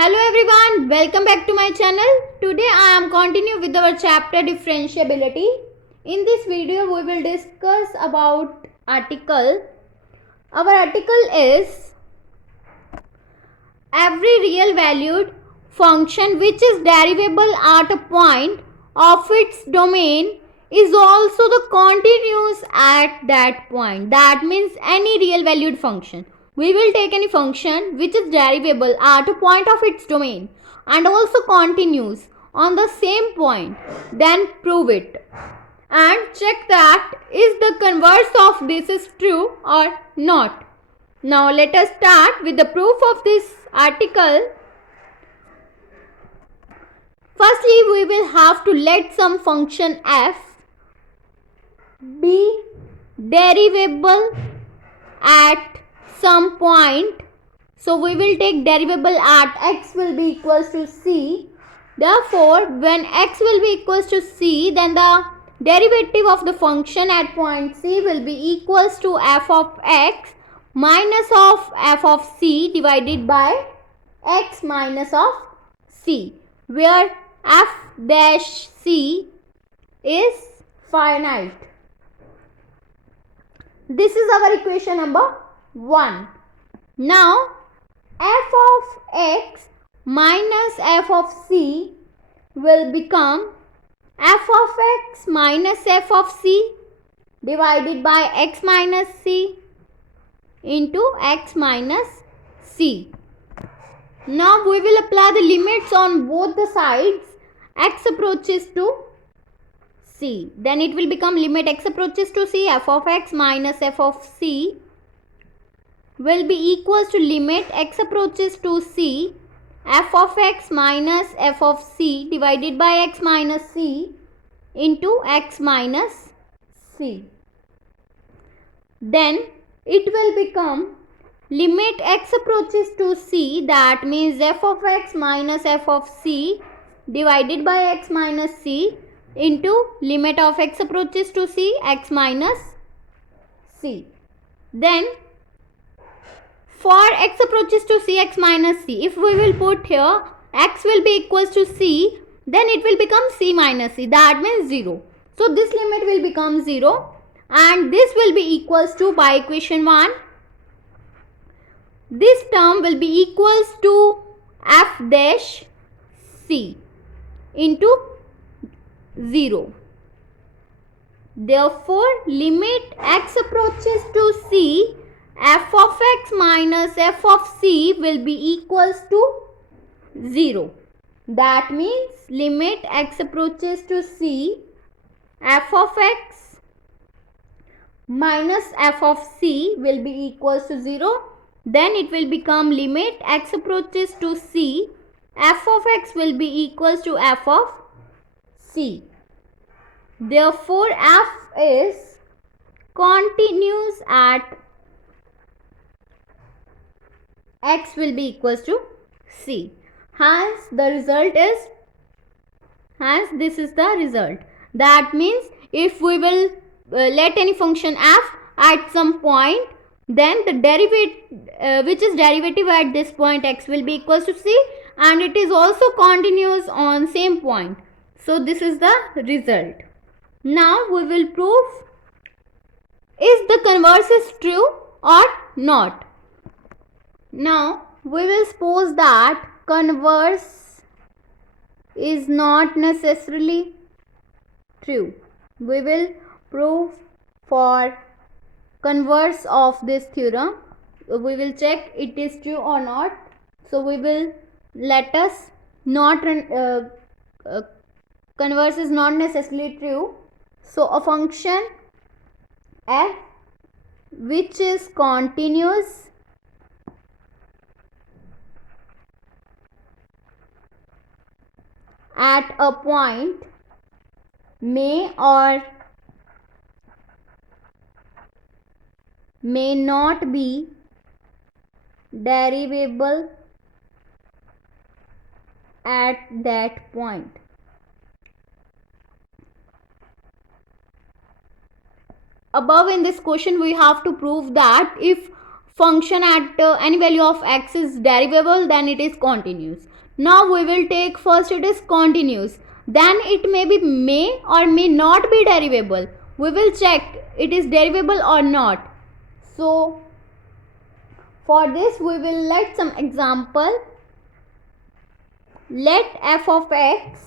Hello everyone, welcome back to my channel. Today I am continue with our chapter differentiability. In this video we will discuss about article. Our article is every real valued function which is derivable at a point of its domain is also the continuous at that point. That means any real valued function. We will take any function which is derivable at a point of its domain and also continues on the same point. Then prove it and check that is the converse of this is true or not. Now let us start with the proof of this article. Firstly, we will have to let some function f be derivable at some point. So we will take derivable at x will be equals to c. Therefore, when x will be equals to c, then the derivative of the function at point c will be equals to f of x minus of f of c divided by x minus of c, where f dash c is finite. This is our equation number 1. Now f of x minus f of c will become f of x minus f of c divided by x minus c into x minus c. Now we will apply the limits on both the sides. X approaches to c. Then it will become limit x approaches to c, f of x minus f of c will be equals to limit x approaches to c, f of x minus f of c divided by x minus c into x minus c. Then it will become limit x approaches to c, that means f of x minus f of c divided by x minus c into limit of x approaches to c, x minus c. Then for x approaches to c, x minus c, if we will put here x will be equals to c, then it will become c minus c, that means 0. So this limit will become 0 and this will be equals to, by equation 1, this term will be equals to f dash c into 0. Therefore, limit x approaches to c, f of x minus f of c will be equals to 0. That means limit x approaches to c, f of x minus f of c will be equals to 0. Then it will become limit x approaches to c, f of x will be equals to f of c. Therefore, f is continuous at x will be equals to c. Hence, the result is, this is the result. That means if we will let any function f at some point, then the derivative which is derivative at this point x will be equals to c, and it is also continuous on same point. So this is the result. Now we will prove is the converse is true or not. Now we will suppose that converse is not necessarily true. We will prove for converse of this theorem. We will check it is true or not. So we will let us not converse is not necessarily true. So a function f which is continuous at a point may or may not be derivable at that point. Above in this question we have to prove that if function at any value of x is derivable, then it is continuous. Now we will take first it is continuous, then it may or may not be derivable. We will check it is derivable or not. So for this we will let some example. Let f of x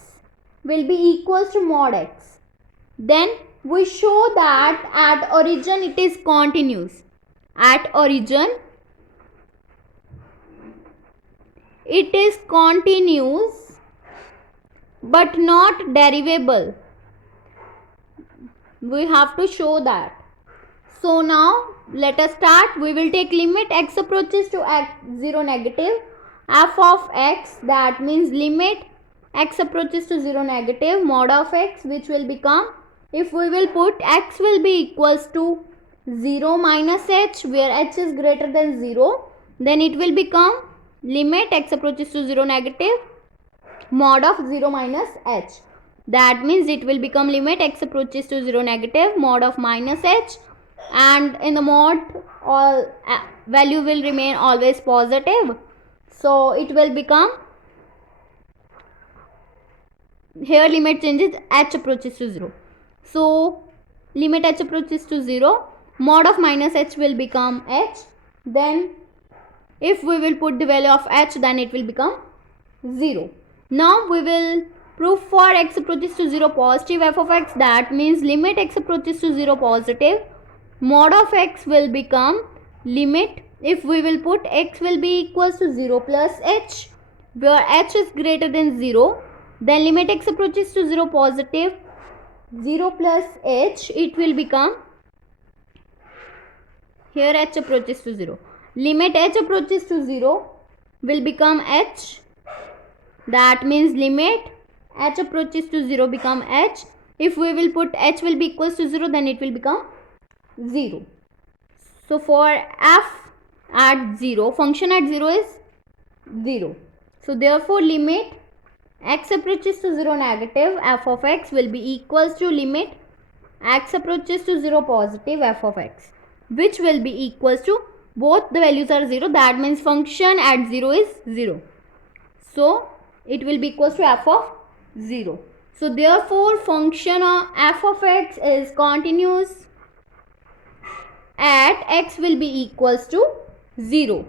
will be equals to mod x. Then we show that at origin it is continuous. At origin it is continuous but not derivable. We have to show that. So now let us start. We will take limit x approaches to x 0 negative f of x, that means limit x approaches to 0 negative mod of x, which will become, if we will put x will be equals to 0 minus h, where h is greater than 0, then it will become limit x approaches to 0 negative mod of 0 minus h. That means it will become limit x approaches to 0 negative mod of minus h, and in the mod all value will remain always positive. So it will become, here limit changes, h approaches to 0. So limit h approaches to 0, mod of minus h will become h. Then if we will put the value of h, then it will become 0. Now we will prove for x approaches to 0 positive f of x, that means limit x approaches to 0 positive mod of x will become limit, if we will put x will be equals to 0 plus h, where h is greater than 0, then limit x approaches to 0 positive 0 plus h, it will become, here h approaches to 0, limit h approaches to 0 will become h, that means limit h approaches to 0 become h. If we will put h will be equals to 0, then it will become 0. So for f at 0, function at 0 is 0. So therefore limit x approaches to 0 negative f of x will be equals to limit x approaches to 0 positive f of x, which will be equals to, both the values are 0, that means function at 0 is 0. So it will be equals to f of 0. So therefore function of f of x is continuous at x will be equals to 0.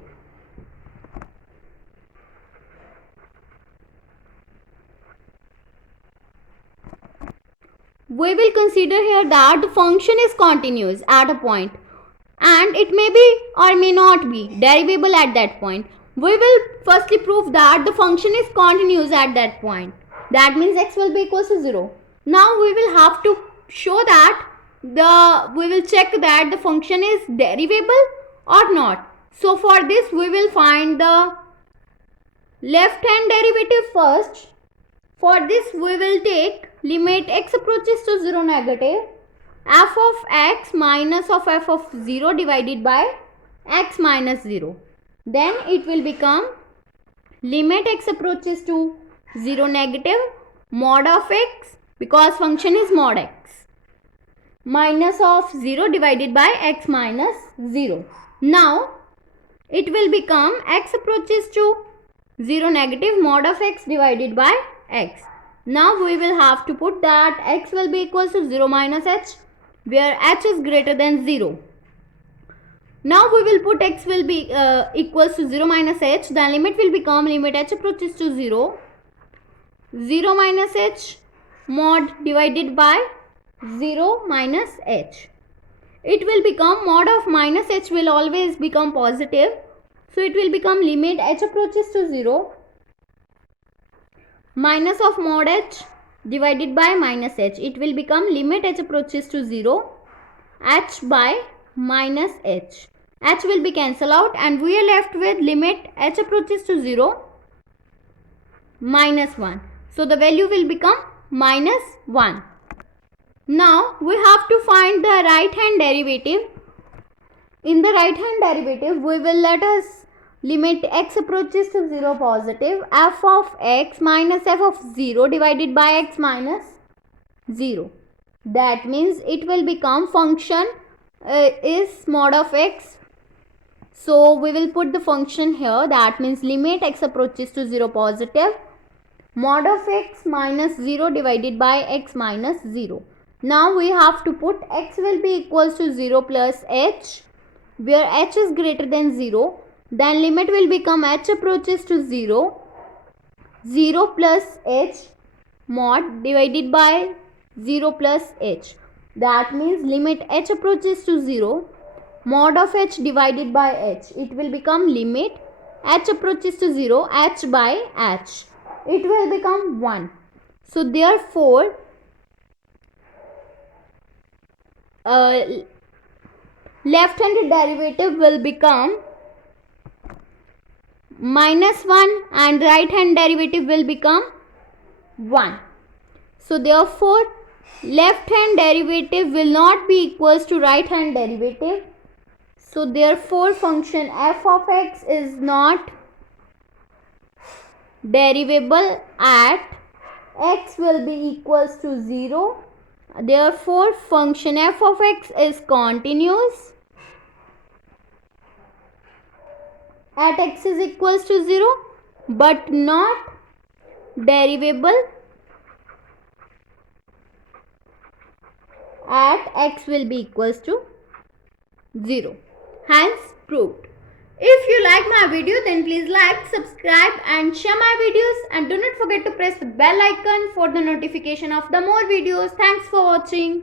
We will consider here that the function is continuous at a point, and it may be or may not be derivable at that point. We will firstly prove that the function is continuous at that point. That means x will be equals to 0. Now we will have to show that we will check that the function is derivable or not. So for this we will find the left hand derivative first. For this we will take limit x approaches to 0 negative f of x minus of f of 0 divided by x minus 0. Then it will become limit x approaches to 0 negative mod of x, because function is mod x, minus of 0 divided by x minus 0. Now it will become x approaches to 0 negative mod of x divided by x. Now we will have to put that x will be equals to 0 minus h, where h is greater than 0. Now we will put x will be equals to 0 minus h, the limit will become limit h approaches to 0, 0 minus h mod divided by 0 minus h. It will become mod of minus h will always become positive. So it will become limit h approaches to 0 minus of mod h divided by minus h. It will become limit h approaches to 0 h by minus h. H will be cancelled out and we are left with limit h approaches to 0 minus 1. So the value will become minus 1. Now we have to find the right hand derivative. In the right hand derivative we will let us limit x approaches to 0 positive f of x minus f of 0 divided by x minus 0. That means it will become function is mod of x So we will put the function here, that means limit x approaches to 0 positive, mod of x minus 0 divided by x minus 0. Now we have to put x will be equals to 0 plus h, where h is greater than 0. Then limit will become h approaches to 0, 0 plus h mod divided by 0 plus h. That means limit h approaches to 0, mod of h divided by h. It will become limit h approaches to 0, h by h. It will become 1. So therefore, left-hand derivative will become minus 1 and right-hand derivative will become 1. So therefore, left-hand derivative will not be equals to right-hand derivative. So therefore, function f of x is not derivable at x will be equals to 0. Therefore, function f of x is continuous at x is equals to 0, but not derivable at x will be equals to 0. Hence proved. If you like my video, then please like, subscribe and share my videos, and do not forget to press the bell icon for the notification of the more videos. Thanks for watching.